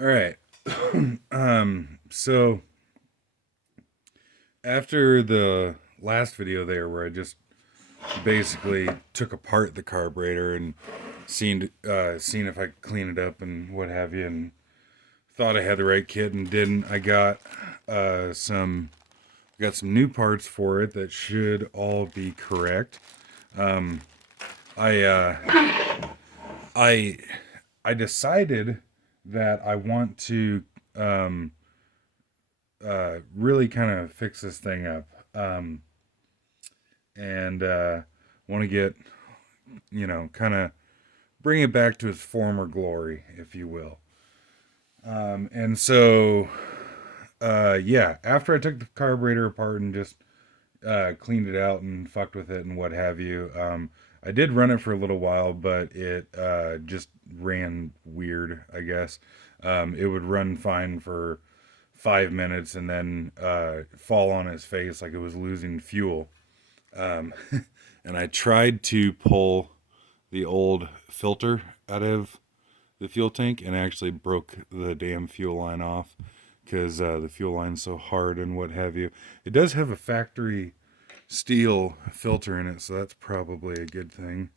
All right. So after the last video there, where I just basically took apart the carburetor and seen if I could clean it up and what have you, and thought I had the right kit and didn't. I got some new parts for it that should all be correct. I I I decided that I want to um, really kind of fix this thing up, and want to get, kind of bring it back to its former glory, if you will. And so, yeah, after I took the carburetor apart and just cleaned it out and fucked with it and what have you, I did run it for a little while, but it just ran weird, I guess. It would run fine for 5 minutes and then fall on its face like it was losing fuel. Um, and I tried to pull the old filter out of the fuel tank and actually broke the damn fuel line off because the fuel line's so hard and what have you. It does have a factory Stihl filter in it, so that's probably a good thing.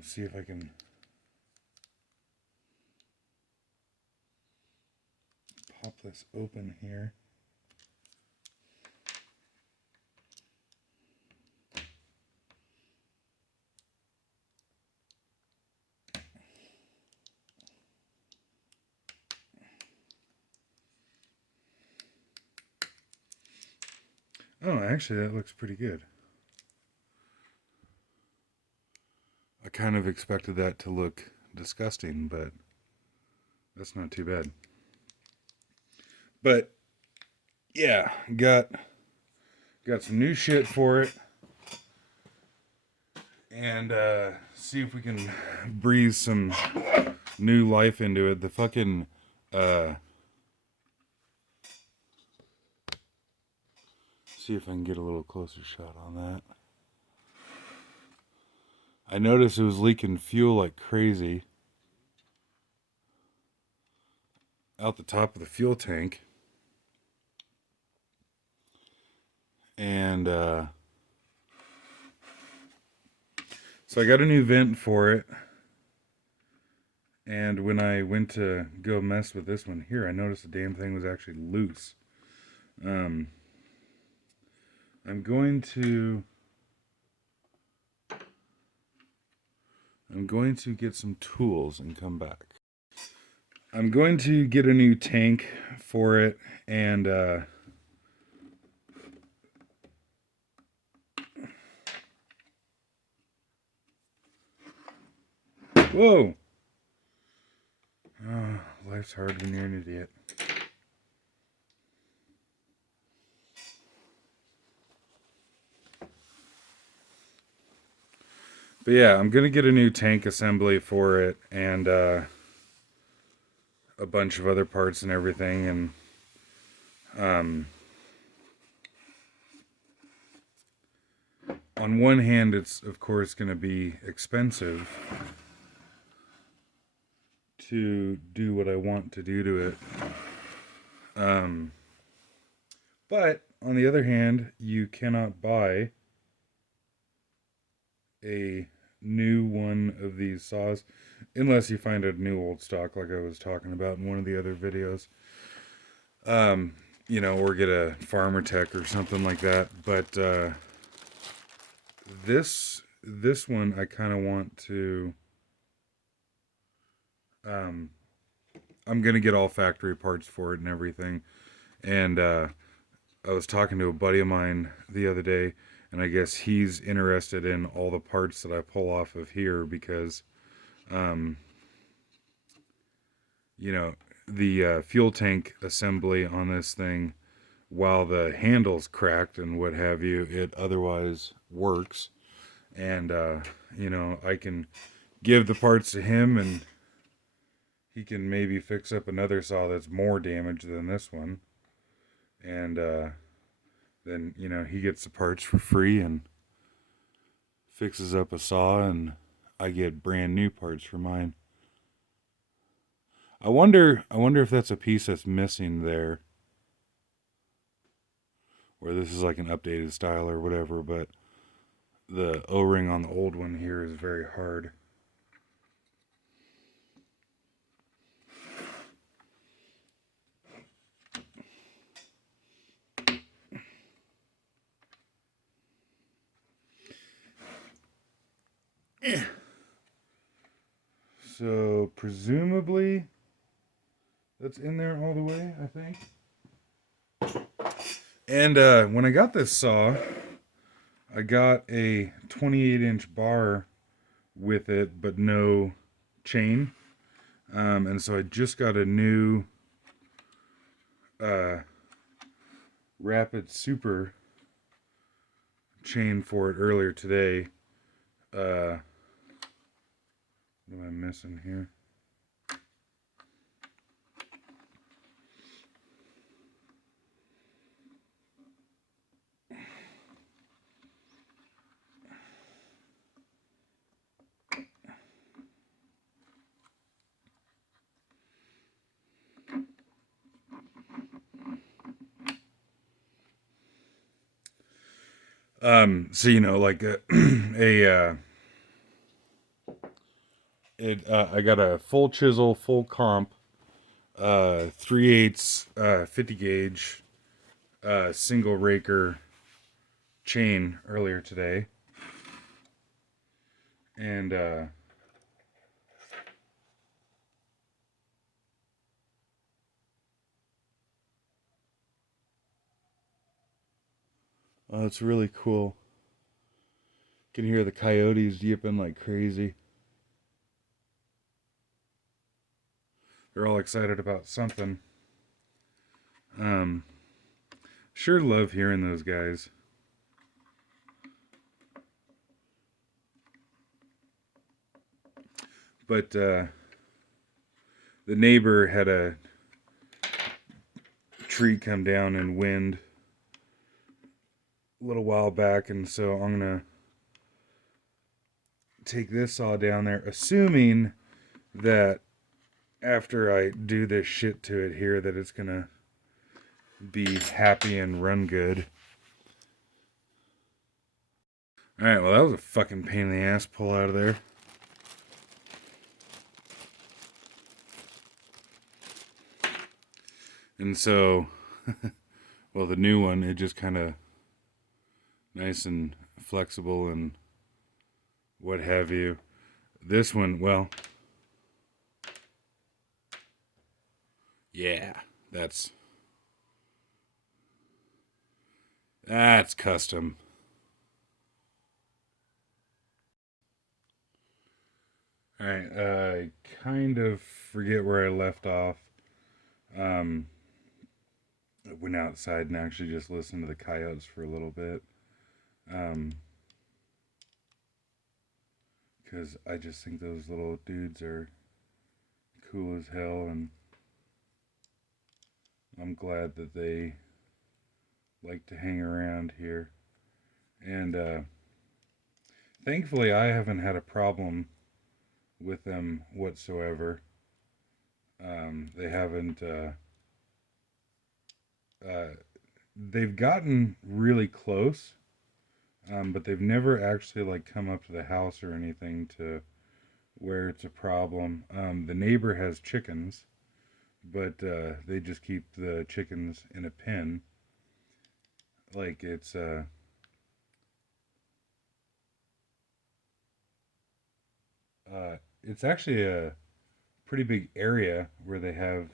See if I can pop this open here. Oh, actually, that looks pretty good. I kind of expected that to look disgusting, but that's not too bad. But yeah, got some new shit for it, and see if we can breathe some new life into it. The fucking see if I can get a little closer shot on that. I noticed it was leaking fuel like crazy out the top of the fuel tank. And so I got a new vent for it. And when I went to go mess with this one here, I noticed the damn thing was actually loose. I'm going to get some tools and come back. I'm going to get a new tank for it, and whoa! Oh, life's hard when you're an idiot. But yeah, I'm gonna get a new tank assembly for it, and a bunch of other parts and everything, and on one hand, it's of course going to be expensive to do what I want to do to it. But on the other hand, you cannot buy a new one of these saws unless you find a new old stock, like I was talking about in one of the other videos. Or get a Farmer Tech or something like that. But this one I kind of want to. I'm gonna get all factory parts for it and everything. And I was talking to a buddy of mine the other day, and I guess he's interested in all the parts that I pull off of here because, the fuel tank assembly on this thing, while the handle's cracked and what have you, it otherwise works. And, I can give the parts to him and he can maybe fix up another saw that's more damaged than this one. And then, he gets the parts for free and fixes up a saw, and I get brand new parts for mine. I wonder if that's a piece that's missing there, or this is like an updated style or whatever, but the O-ring on the old one here is very hard. So presumably that's in there all the way, I think. And when I got this saw, I got a 28-inch bar with it, but no chain. And so I just got a new Rapid Super chain for it earlier today. What am I missing here? So like I got a full chisel, full comp, 3/8 50 gauge, single raker chain earlier today, and oh, it's really cool. You can hear the coyotes yipping like crazy. They're all excited about something. Sure love hearing those guys. But the neighbor had a tree come down and wind a little while back, and so I'm gonna take this saw down there, assuming that after I do this shit to it here, that it's gonna be happy and run good. Alright, well, that was a fucking pain in the ass pull out of there. And so, well, the new one, it just kind of nice and flexible and what have you. This one, well, yeah, that's custom. Alright, I kind of forget where I left off. I went outside and actually just listened to the coyotes for a little bit. Because I just think those little dudes are cool as hell, and I'm glad that they like to hang around here. And thankfully, I haven't had a problem with them whatsoever. They haven't. They've gotten really close, but they've never actually like come up to the house or anything to where it's a problem. The neighbor has chickens, but they just keep the chickens in a pen. Like it's actually a pretty big area where they have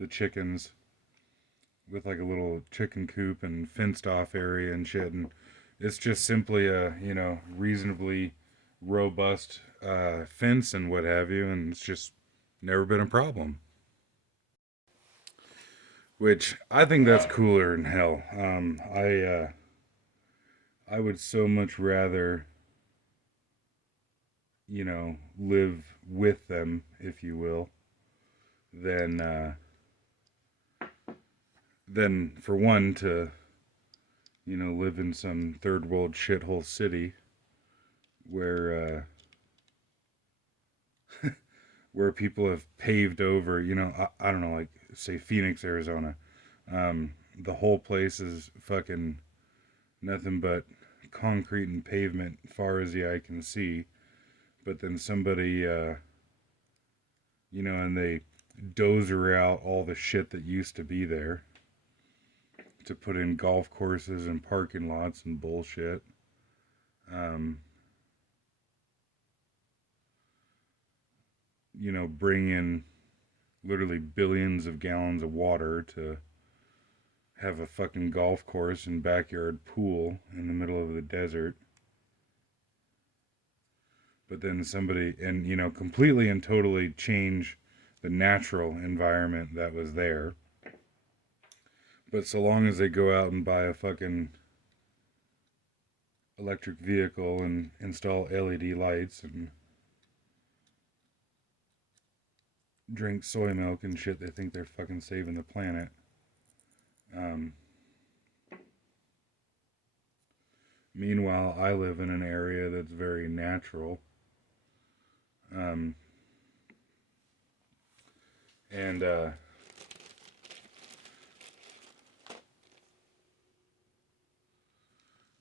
the chickens with like a little chicken coop and fenced off area and shit, and it's just simply a reasonably robust fence and what have you, and it's just never been a problem. Which I think that's cooler than hell. I would so much rather live with them, if you will, than for one to live in some third world shithole city where where people have paved over, I don't know, like say Phoenix, Arizona. The whole place is fucking nothing but concrete and pavement far as the eye can see. But then somebody, and they dozer out all the shit that used to be there to put in golf courses and parking lots and bullshit. Um, bring in literally billions of gallons of water to have a fucking golf course and backyard pool in the middle of the desert. But then somebody, and completely and totally change the natural environment that was there. But so long as they go out and buy a fucking electric vehicle and install LED lights and drink soy milk and shit, they think they're fucking saving the planet. Um, Meanwhile, I live in an area that's very natural. Um, and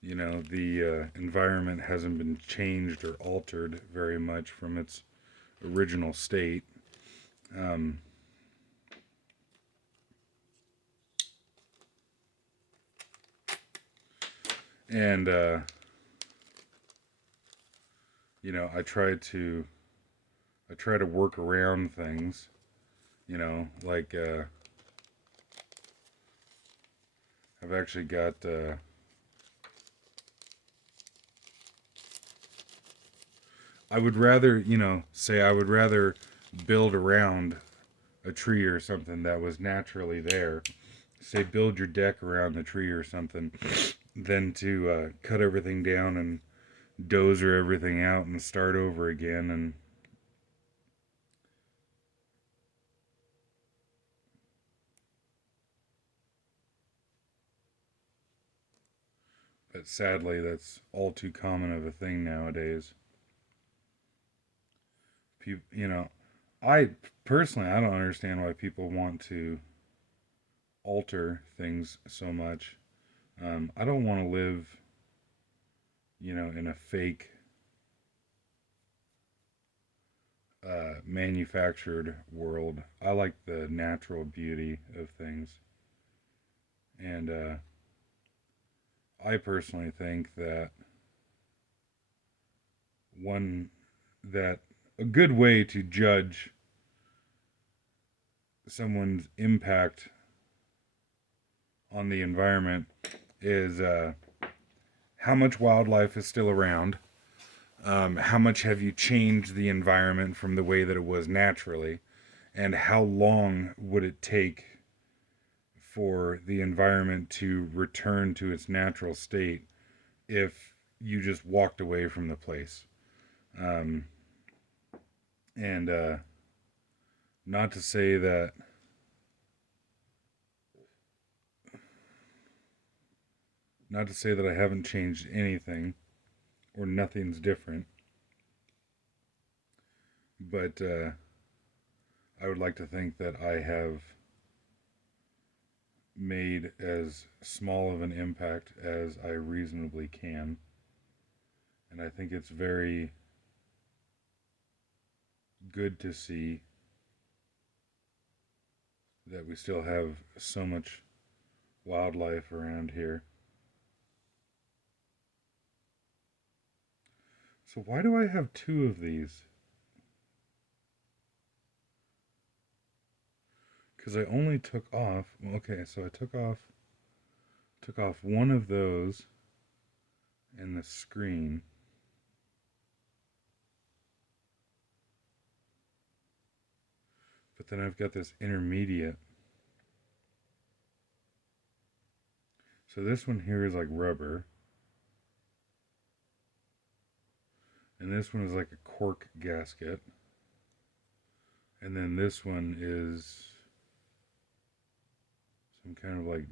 the environment hasn't been changed or altered very much from its original state. Um, and I try to work around things. Like I've actually got. I would rather, say I would rather build around a tree or something that was naturally there. Say build your deck around the tree or something, than to cut everything down and dozer everything out and start over again. And but sadly, that's all too common of a thing nowadays. People, I personally, I don't understand why people want to alter things so much. I don't want to live, in a fake manufactured world. I like the natural beauty of things. And I personally think that one that a good way to judge someone's impact on the environment is how much wildlife is still around. How much have you changed the environment from the way that it was naturally? And how long would it take for the environment to return to its natural state if you just walked away from the place? Um, and not to say that I haven't changed anything or nothing's different, but I would like to think that I have made as small of an impact as I reasonably can. And I think it's very good to see that we still have so much wildlife around here. So why do I have two of these? Because I only took off. Well, okay, so I took off one of those and the screen. But then I've got this intermediate. So this one here is like rubber. And this one is like a cork gasket. And then this one is some kind of like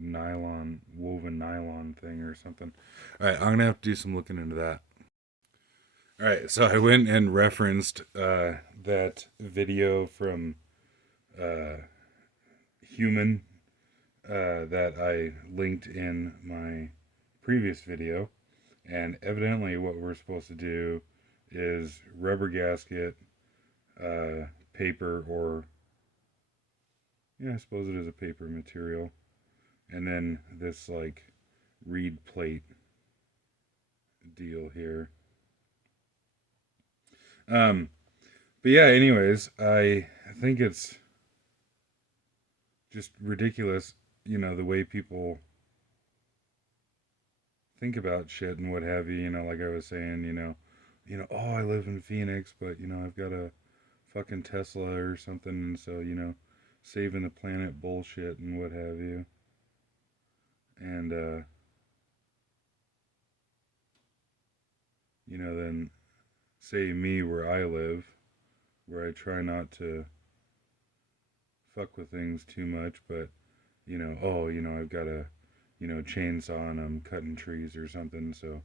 woven nylon thing or something. All right, I'm going to have to do some looking into that. All right, so I went and referenced that video from uh, Human that I linked in my previous video, and evidently what we're supposed to do is rubber gasket, paper, or yeah, I suppose it is a paper material, and then this like reed plate deal here. Um, but yeah, anyways, I think it's just ridiculous, the way people think about shit and what have you. Like I was saying, oh, I live in Phoenix, but I've got a fucking Tesla or something, and so saving the planet bullshit and what have you. And then say me where I live, where I try not to fuck with things too much, but oh, I've got a chainsaw and I'm cutting trees or something, so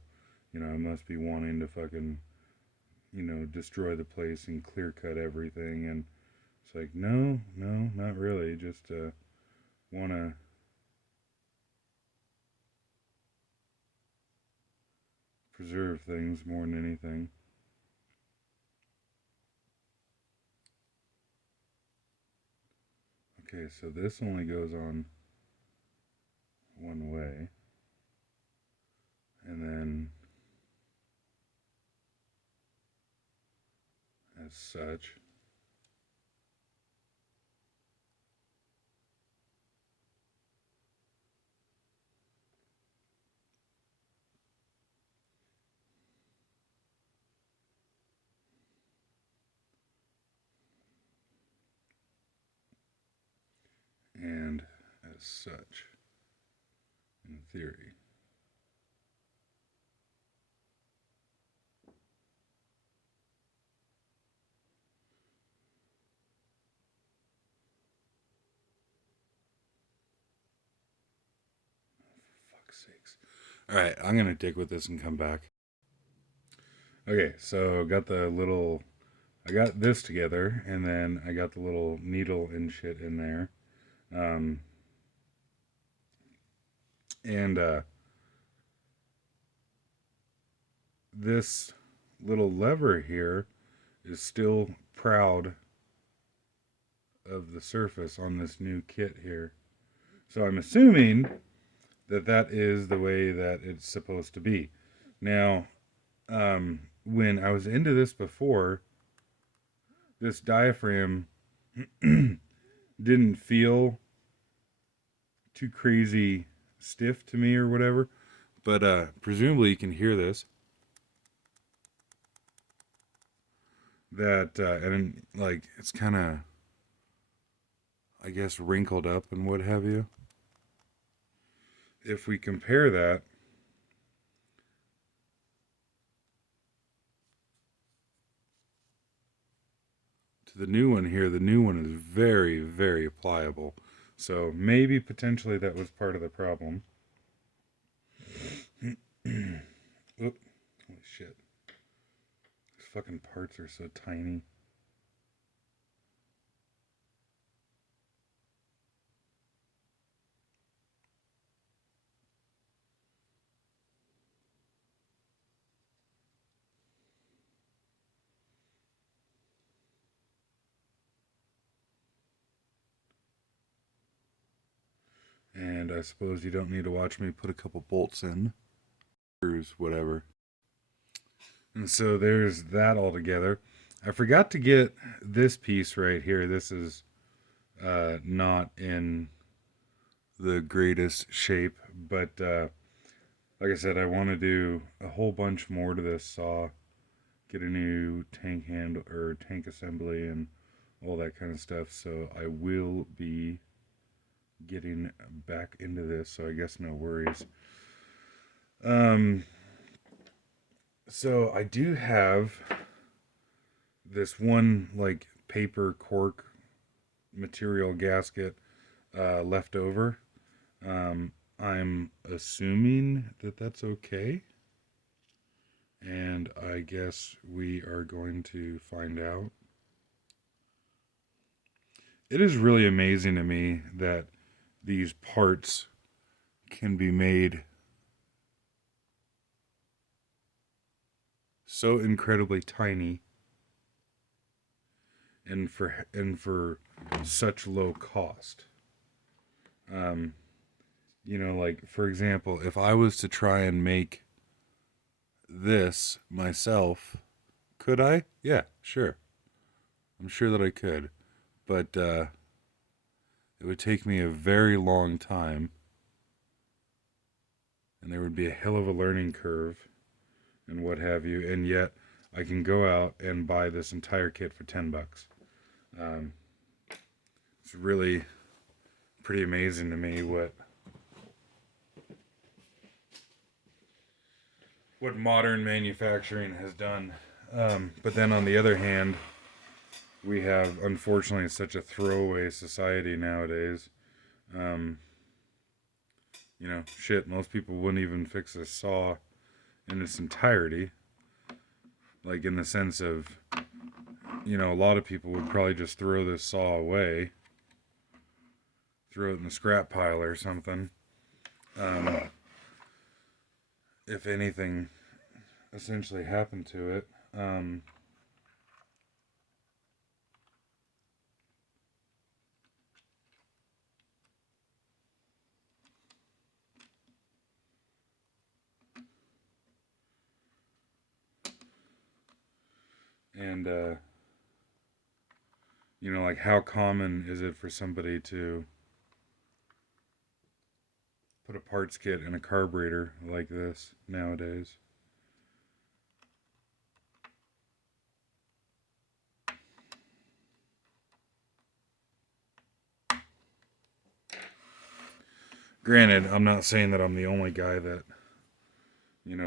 I must be wanting to fucking destroy the place and clear cut everything. And it's like, no, no, not really. Just want to preserve things more than anything. Okay, so this only goes on one way. And then, as such, and as such, in theory. Fuck's sakes. All right, I'm gonna dig with this and come back. Okay, so I got this together, and then I got the little needle and shit in there. Um, and this little lever here is still proud of the surface on this new kit here. So I'm assuming that that is the way that it's supposed to be. Now, when I was into this before, this diaphragm didn't feel too crazy stiff to me or whatever, but presumably you can hear this. That and like it's kind of, I guess, wrinkled up and what have you. If we compare that to the new one here, the new one is very, very pliable. So maybe potentially that was part of the problem. Oop, holy shit. These fucking parts are so tiny. And I suppose you don't need to watch me put a couple bolts in. Screws, whatever. And so there's that all together. I forgot to get this piece right here. This is not in the greatest shape, but like I said, I want to do a whole bunch more to this saw. Get a new tank handle or tank assembly and all that kind of stuff. So I will be getting back into this. So I guess no worries. Um, so I do have this one like paper cork material gasket left over. I'm assuming that that's okay. And I guess we are going to find out. It is really amazing to me that these parts can be made so incredibly tiny and for such low cost. Um, like for example, if I was to try and make this myself, could I? Yeah, sure. I'm sure that I could, but it would take me a very long time, and there would be a hell of a learning curve and what have you. And yet, I can go out and buy this entire kit for $10. Um, it's really pretty amazing to me what modern manufacturing has done. But then on the other hand, we have unfortunately such a throwaway society nowadays. Um, shit, most people wouldn't even fix a saw in its entirety. Like in the sense of, a lot of people would probably just throw this saw away, throw it in the scrap pile or something. If anything essentially happened to it. And like how common is it for somebody to put a parts kit in a carburetor like this nowadays? Granted, I'm not saying that I'm the only guy that,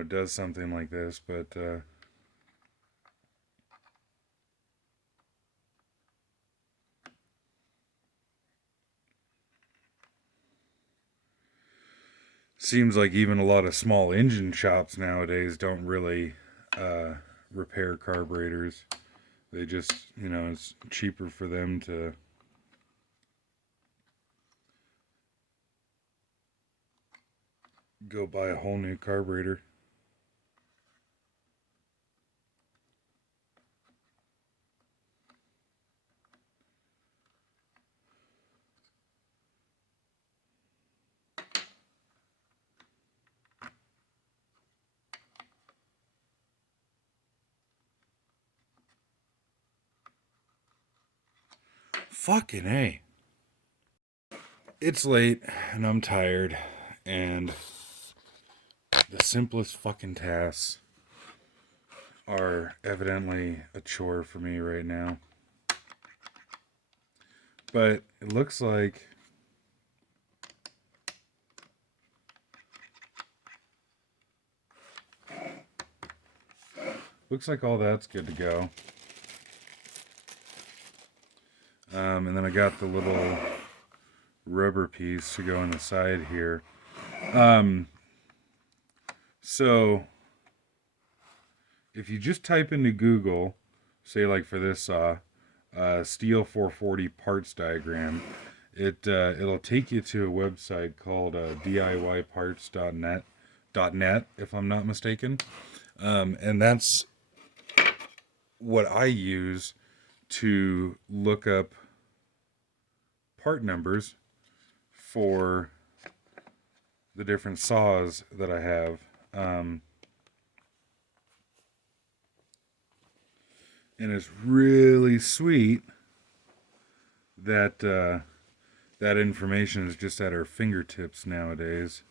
does something like this, but seems like even a lot of small engine shops nowadays don't really repair carburetors. They just, it's cheaper for them to go buy a whole new carburetor. Fucking A. It's late and I'm tired, and the simplest fucking tasks are evidently a chore for me right now. But it looks like all that's good to go. And then I got the little rubber piece to go on the side here. So if you just type into Google, say like for this saw, Stihl 440 parts diagram, it'll take you to a website called DIYparts.net, if I'm not mistaken. And that's what I use to look up part numbers for the different saws that I have. And it's really sweet that that information is just at our fingertips nowadays.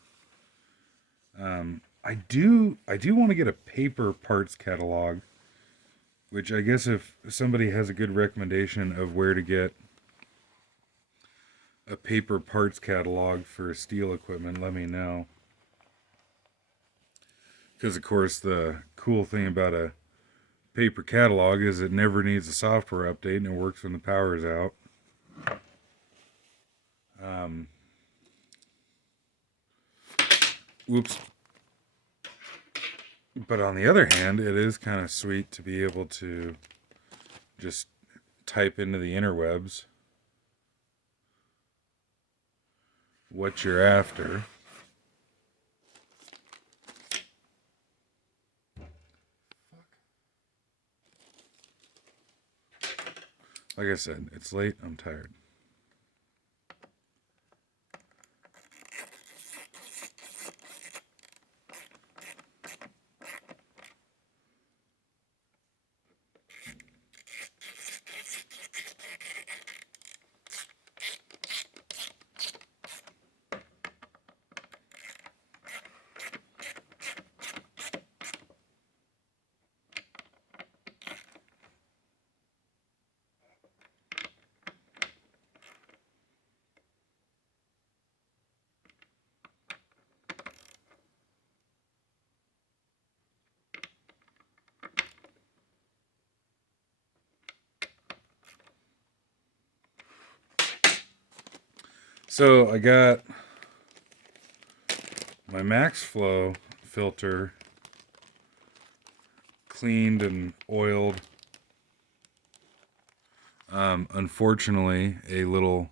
I do want to get a paper parts catalog, which I guess if somebody has a good recommendation of where to get a paper parts catalog for Stihl equipment, let me know. Because, of course, the cool thing about a paper catalog is it never needs a software update and it works when the power is out. Whoops. But on the other hand, it is kind of sweet to be able to just type into the interwebs what you're after. Like I said, it's late, I'm tired. So I got my Max Flow filter cleaned and oiled. Unfortunately, a little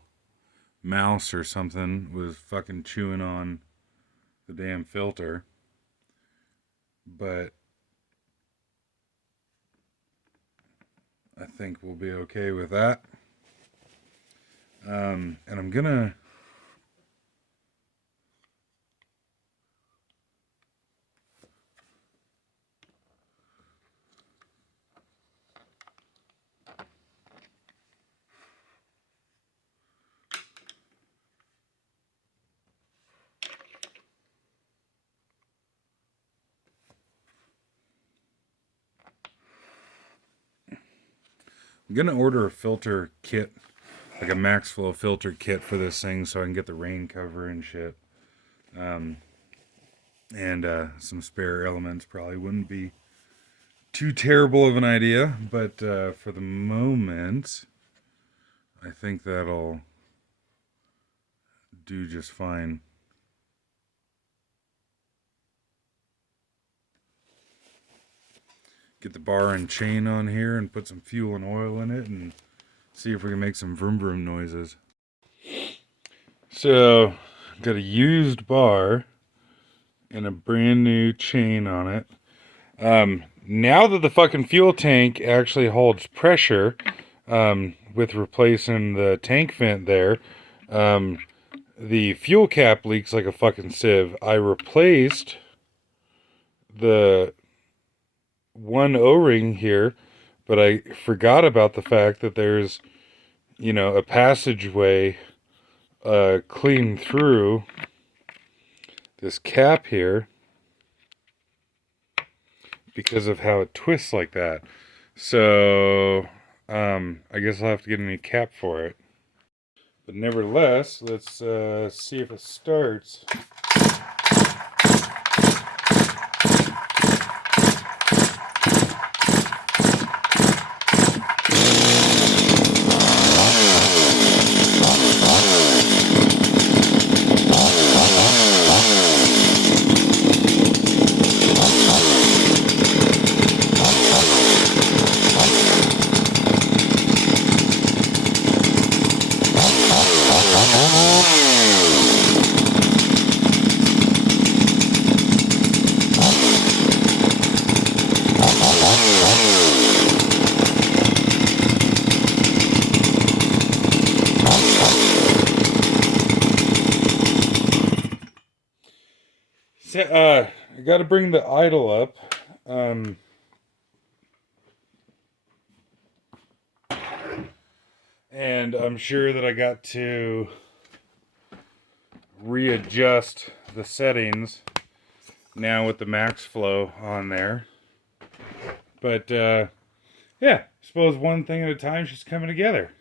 mouse or something was fucking chewing on the damn filter. But I think we'll be okay with that. And I'm gonna order a filter kit, like a Max Flow filter kit for this thing, so I can get the rain cover and shit. And some spare elements probably wouldn't be too terrible of an idea, but for the moment, I think that'll do just fine. Get the bar and chain on here and put some fuel and oil in it and see if we can make some vroom vroom noises. So, got a used bar and a brand new chain on it. Now that the fucking fuel tank actually holds pressure, with replacing the tank vent there, the fuel cap leaks like a fucking sieve. I replaced the one O-ring here, but I forgot about the fact that there's, a passageway clean through this cap here because of how it twists like that. So, I guess I'll have to get a new cap for it. But nevertheless, let's see if it starts. I got to bring the idle up. And I'm sure that I got to readjust the settings now with the Max Flow on there. But, yeah, I suppose one thing at a time, she's coming together.